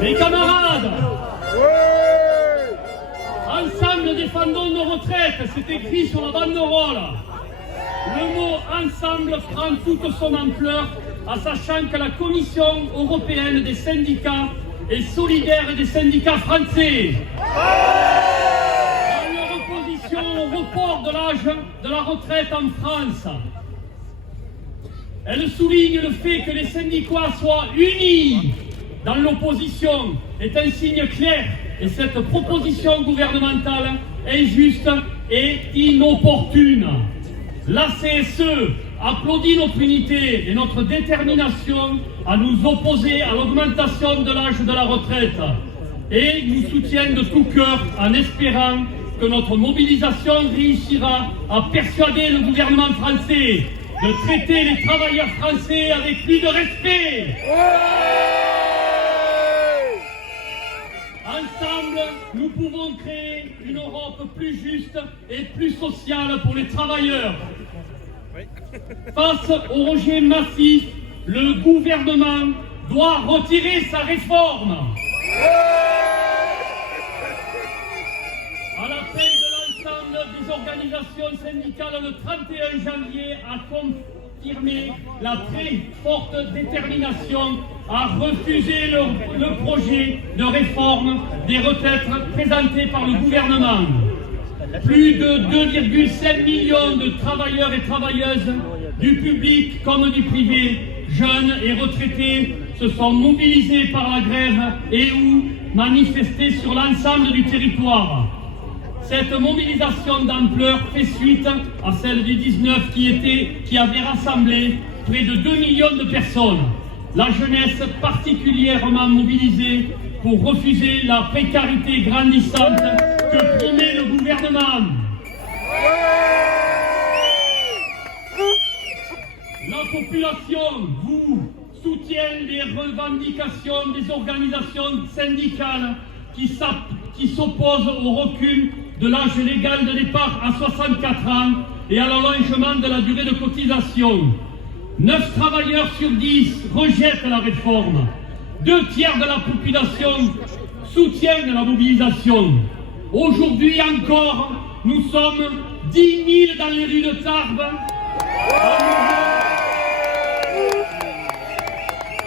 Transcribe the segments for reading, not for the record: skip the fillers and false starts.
Mes camarades, ensemble défendons nos retraites, c'est écrit sur la banderole. Le mot ensemble prend toute son ampleur, en sachant que la Commission européenne des syndicats est solidaire des syndicats français. Dans leur opposition au report de l'âge de la retraite en France, elle souligne le fait que les syndicats soient unis dans l'opposition est un signe clair, et cette proposition gouvernementale injuste et inopportune. La CSE applaudit notre unité et notre détermination à nous opposer à l'augmentation de l'âge de la retraite et nous soutient de tout cœur en espérant que notre mobilisation réussira à persuader le gouvernement français de traiter les travailleurs français avec plus de respect. Ensemble, nous pouvons créer une Europe plus juste et plus sociale pour les travailleurs. Face au rejet massif, le gouvernement doit retirer sa réforme. À l'appel de l'ensemble des organisations syndicales, le 31 janvier a confirmé la très forte détermination à refuser le projet de réforme des retraites présenté par le gouvernement. Plus de 2,7 millions de travailleurs et travailleuses, du public comme du privé, jeunes et retraités, se sont mobilisés par la grève et ou manifestés sur l'ensemble du territoire. Cette mobilisation d'ampleur fait suite à celle du 19 qui avait rassemblé près de 2 millions de personnes. La jeunesse particulièrement mobilisée pour refuser la précarité grandissante que promet le gouvernement. La population, vous, soutient les revendications des organisations syndicales qui s'opposent au recul de l'âge légal de départ à 64 ans et à l'allongement de la durée de cotisation. 9 travailleurs sur 10 rejettent la réforme. 2 tiers de la population soutiennent la mobilisation. Aujourd'hui encore, nous sommes 10 000 dans les rues de Tarbes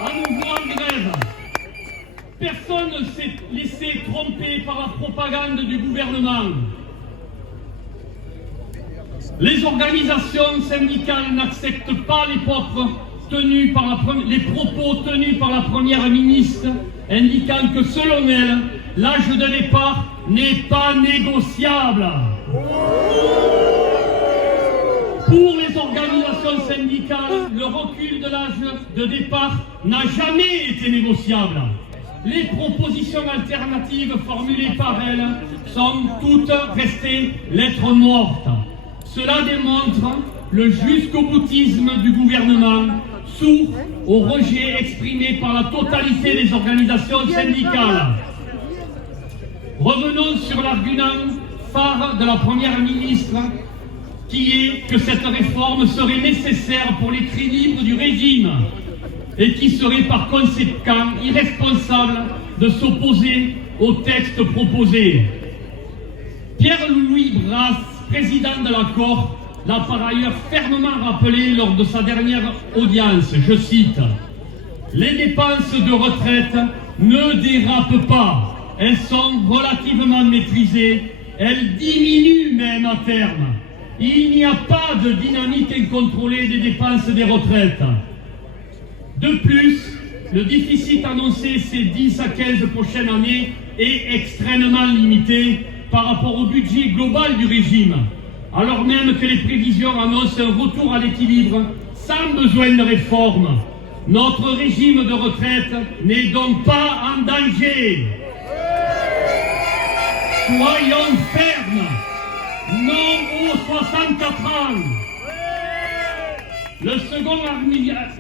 à nouveau en grève. Personne ne s'est laissé tromper par la propagande du gouvernement. Les organisations syndicales n'acceptent pas les propos tenus par la Première ministre, indiquant que selon elle, l'âge de départ n'est pas négociable. Pour les organisations syndicales, le recul de l'âge de départ n'a jamais été négociable. Les propositions alternatives formulées par elles sont toutes restées lettres mortes. Cela démontre le jusqu'au-boutisme du gouvernement, sourd au rejet exprimé par la totalité des organisations syndicales. Revenons sur l'argument phare de la Première ministre, qui est que cette réforme serait nécessaire pour l'équilibre du régime et qui serait par conséquent irresponsable de s'opposer au texte proposé. Pierre-Louis Brasse, président de la Corps, l'a par ailleurs fermement rappelé lors de sa dernière audience, je cite, « Les dépenses de retraite ne dérapent pas, elles sont relativement maîtrisées, elles diminuent même à terme. Il n'y a pas de dynamique incontrôlée des dépenses des retraites. » De plus, le déficit annoncé ces 10 à 15 prochaines années est extrêmement limité par rapport au budget global du régime, alors même que les prévisions annoncent un retour à l'équilibre sans besoin de réforme. Notre régime de retraite n'est donc pas en danger. Soyons fermes, non aux 64 ans. Le second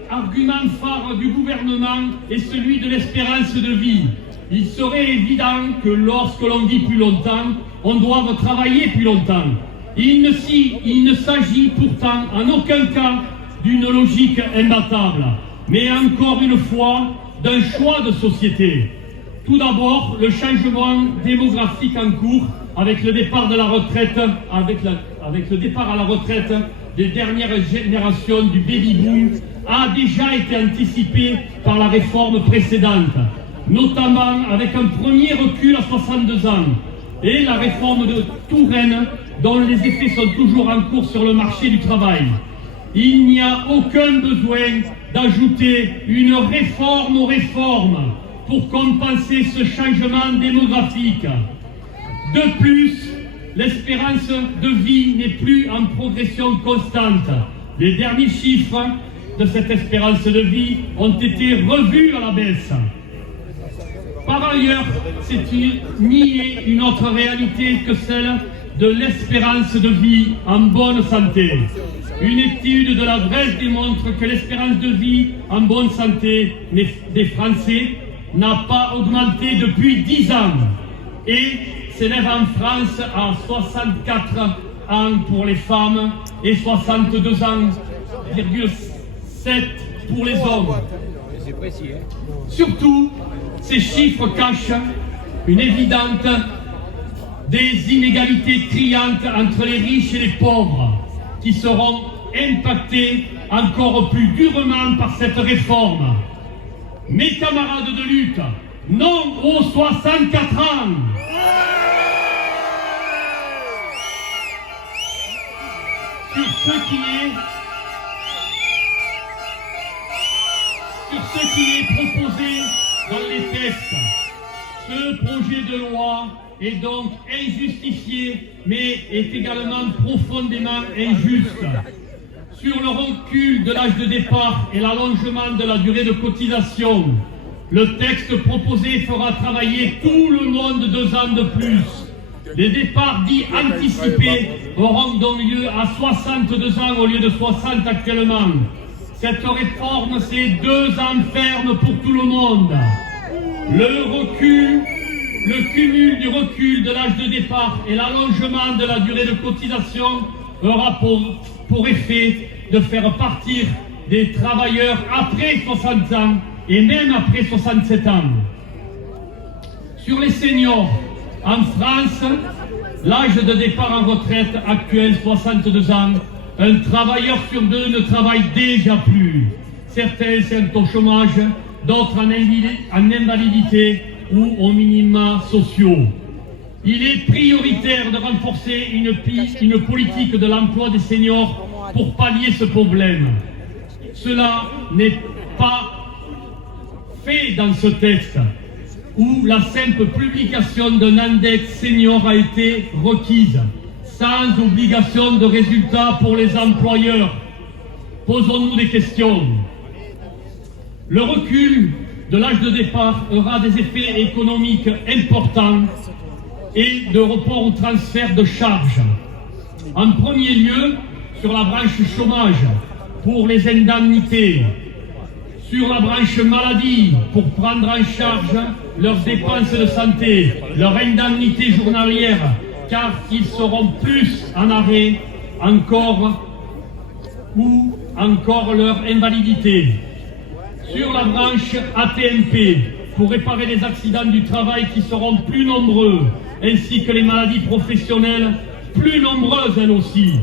argument phare du gouvernement est celui de l'espérance de vie. Il serait évident que lorsque l'on vit plus longtemps, on doit travailler plus longtemps. Il ne s'agit pourtant en aucun cas d'une logique imbattable. mais encore une fois d'un choix de société. Tout d'abord, le changement démographique en cours avec le départ de la retraite, avec le départ à la retraite des dernières générations du baby-boom a déjà été anticipé par la réforme précédente, notamment avec un premier recul à 62 ans et la réforme de Touraine dont les effets sont toujours en cours sur le marché du travail. Il n'y a aucun besoin d'ajouter une réforme aux réformes pour compenser ce changement démographique. De plus, l'espérance de vie n'est plus en progression constante. Les derniers chiffres de cette espérance de vie ont été revus à la baisse. Par ailleurs, c'est nier une autre réalité que celle de l'espérance de vie en bonne santé. Une étude de la Grèce démontre que l'espérance de vie en bonne santé des Français n'a pas augmenté depuis 10 ans et s'élève en France à 64 ans pour les femmes et 62 ans, 7 pour les hommes. Surtout, ces chiffres cachent une évidente des inégalités criantes entre les riches et les pauvres qui seront impactés encore plus durement par cette réforme. Mes camarades de lutte, non aux 64 ans! Sur ce qui est proposé dans les textes, ce projet de loi est donc injustifié, mais est également profondément injuste. Sur le recul de l'âge de départ et l'allongement de la durée de cotisation, le texte proposé fera travailler tout le monde 2 ans de plus. Les départs dits anticipés auront donc lieu à 62 ans au lieu de 60 actuellement. Cette réforme, c'est 2 ans ferme pour tout le monde. Le cumul du recul de l'âge de départ et l'allongement de la durée de cotisation aura pour effet de faire partir des travailleurs après 60 ans et même après 67 ans. Sur les seniors, en France, l'âge de départ en retraite actuel, 62 ans, un travailleur sur 2 ne travaille déjà plus. Certains sont au chômage, d'autres en invalidité ou aux minima sociaux. Il est prioritaire de renforcer une politique de l'emploi des seniors pour pallier ce problème. Cela n'est pas fait dans ce texte, où la simple publication d'un index senior a été requise, sans obligation de résultat pour les employeurs. Posons-nous des questions. Le recul de l'âge de départ aura des effets économiques importants et de report au transfert de charges. En premier lieu, sur la branche chômage, pour les indemnités, sur la branche maladie, pour prendre en charge leurs dépenses de santé, leur indemnité journalière, car ils seront plus en arrêt encore ou encore leur invalidité. Sur la branche AT-MP, pour réparer les accidents du travail qui seront plus nombreux, ainsi que les maladies professionnelles, plus nombreuses elles aussi.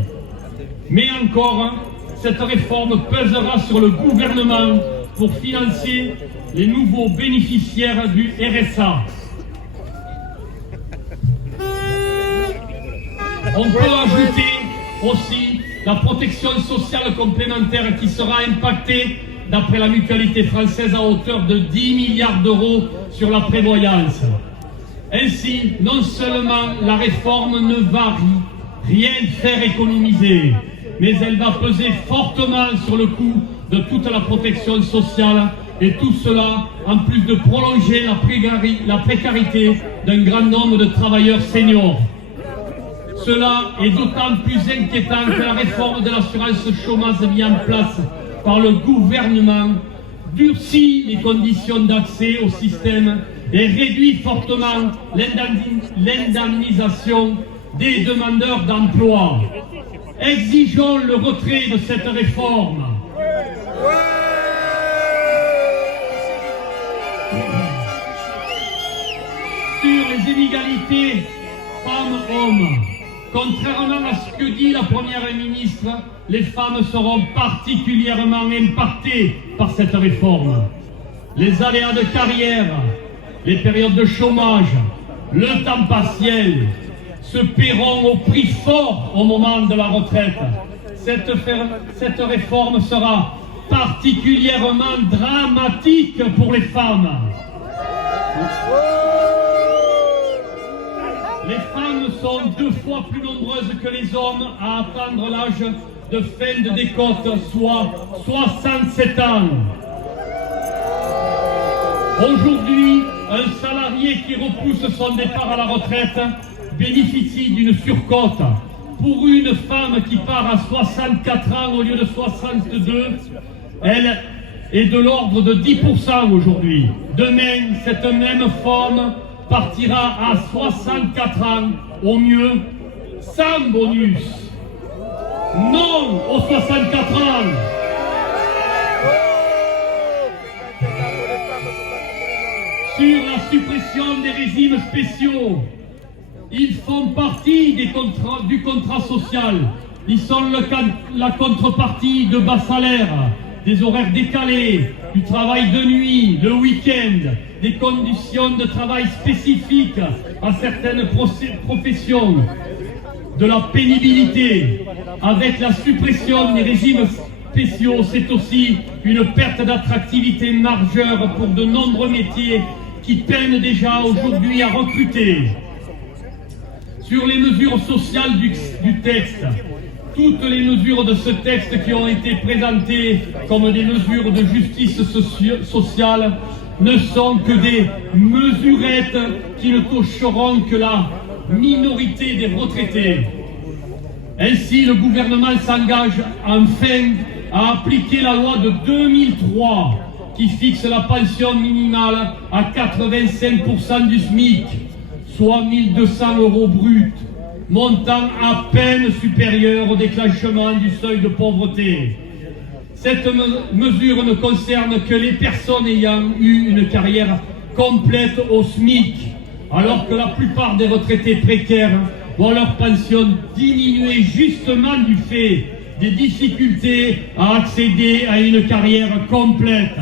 Mais encore, cette réforme pèsera sur le gouvernement pour financer les nouveaux bénéficiaires du RSA. On peut ajouter aussi la protection sociale complémentaire qui sera impactée d'après la mutualité française à hauteur de 10 milliards d'euros sur la prévoyance. Ainsi, non seulement la réforme ne va rien faire économiser, mais elle va peser fortement sur le coût de toute la protection sociale, et tout cela en plus de prolonger la précarité d'un grand nombre de travailleurs seniors. Cela est d'autant plus inquiétant que la réforme de l'assurance chômage mise en place par le gouvernement durcit les conditions d'accès au système et réduit fortement l'indemnisation des demandeurs d'emploi. Exigeons le retrait de cette réforme. Sur les inégalités femmes-hommes, contrairement à ce que dit la Première ministre, les femmes seront particulièrement impactées par cette réforme. Les aléas de carrière, les périodes de chômage, le temps partiel se paieront au prix fort au moment de la retraite. Cette réforme sera particulièrement dramatique pour les femmes. Les femmes sont 2 fois plus nombreuses que les hommes à atteindre l'âge de fin de décote, soit 67 ans. Aujourd'hui, un salarié qui repousse son départ à la retraite bénéficie d'une surcote. Pour une femme qui part à 64 ans au lieu de 62, elle est de l'ordre de 10% aujourd'hui. Demain, cette même femme partira à 64 ans, au mieux, sans bonus. Non aux 64 ans. Sur la suppression des régimes spéciaux, ils font partie du contrat social. Ils sont la contrepartie de bas salaires, des horaires décalés, du travail de nuit, le week-end, des conditions de travail spécifiques à certaines professions, de la pénibilité. Avec la suppression des régimes spéciaux, c'est aussi une perte d'attractivité majeure pour de nombreux métiers qui peinent déjà aujourd'hui à recruter. Sur les mesures sociales du texte, toutes les mesures de ce texte qui ont été présentées comme des mesures de justice sociale ne sont que des mesurettes qui ne toucheront que la minorité des retraités. Ainsi, le gouvernement s'engage enfin à appliquer la loi de 2003 qui fixe la pension minimale à 85% du SMIC, soit 1 200 € bruts, montant à peine supérieur au déclenchement du seuil de pauvreté. Cette mesure ne concerne que les personnes ayant eu une carrière complète au SMIC, alors que la plupart des retraités précaires voient leur pension diminuer justement du fait des difficultés à accéder à une carrière complète.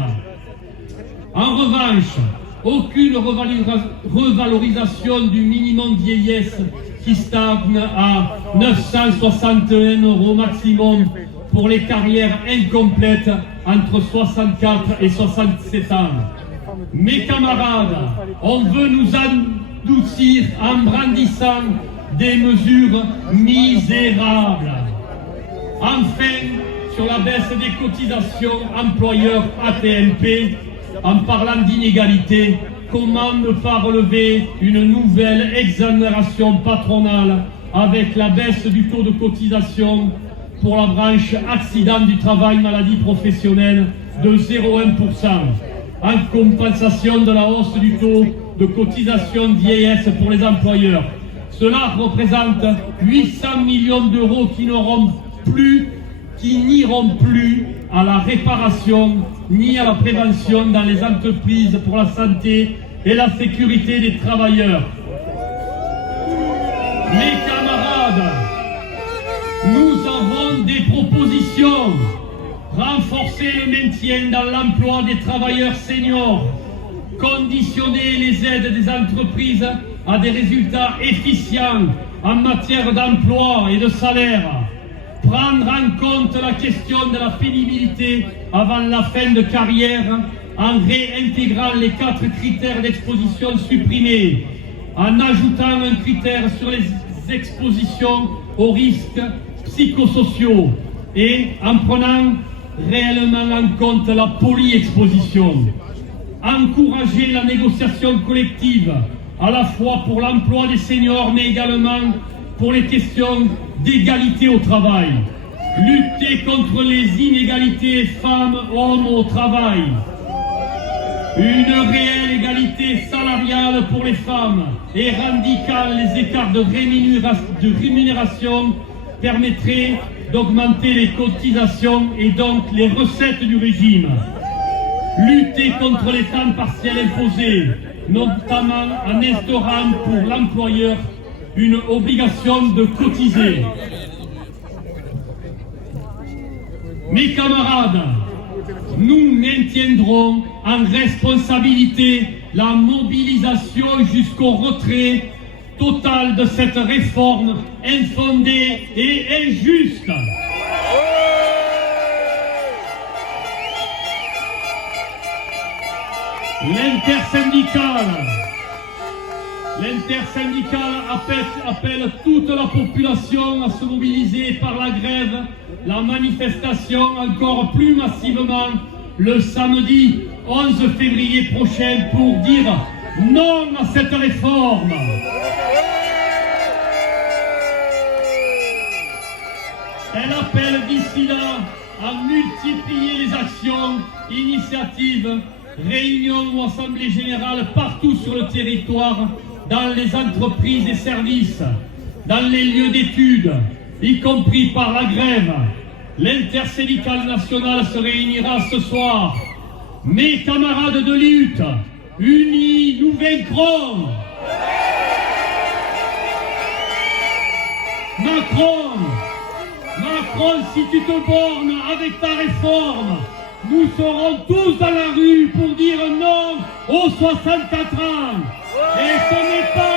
En revanche, aucune revalorisation du minimum vieillesse qui stagne à 961 € maximum pour les carrières incomplètes entre 64 et 67 ans. Mes camarades, on veut nous adoucir en brandissant des mesures misérables. Enfin, sur la baisse des cotisations employeurs AT&P, en parlant d'inégalité, comment ne pas relever une nouvelle exonération patronale avec la baisse du taux de cotisation pour la branche accident du travail maladie professionnelle de 0,1%, en compensation de la hausse du taux de cotisation vieillesse pour les employeurs. Cela représente 800 millions d'euros qui n'iront plus à la réparation ni à la prévention dans les entreprises pour la santé et la sécurité des travailleurs. Mes camarades, nous avons des propositions. Renforcer le maintien dans l'emploi des travailleurs seniors, conditionner les aides des entreprises à des résultats efficients en matière d'emploi et de salaire, prendre en compte la question de la pénibilité avant la fin de carrière en réintégrant les 4 critères d'exposition supprimés, en ajoutant un critère sur les expositions aux risques psychosociaux et en prenant réellement en compte la polyexposition. Encourager la négociation collective, à la fois pour l'emploi des seniors, mais également pour les questions d'égalité au travail. Lutter contre les inégalités femmes-hommes au travail. Une réelle égalité salariale pour les femmes et éradiquant les écarts de rémunération permettrait d'augmenter les cotisations et donc les recettes du régime. lutter contre les temps partiels imposés, notamment en instaurant pour l'employeur une obligation de cotiser. Mes camarades, nous maintiendrons en responsabilité la mobilisation jusqu'au retrait total de cette réforme infondée et injuste. L'intersyndicale appelle toute la population à se mobiliser par la grève, la manifestation encore plus massivement le samedi 11 février prochain pour dire non à cette réforme. Elle appelle d'ici là à multiplier les actions, initiatives, réunions ou assemblées générales partout sur le territoire, dans les entreprises et services, dans les lieux d'études, y compris par la grève. L'intersyndicale nationale se réunira ce soir. Mes camarades de lutte, unis, nous vaincrons. Macron, si tu te bornes avec ta réforme, nous serons tous dans la rue pour dire non aux 64 ans. Et ce n'est pas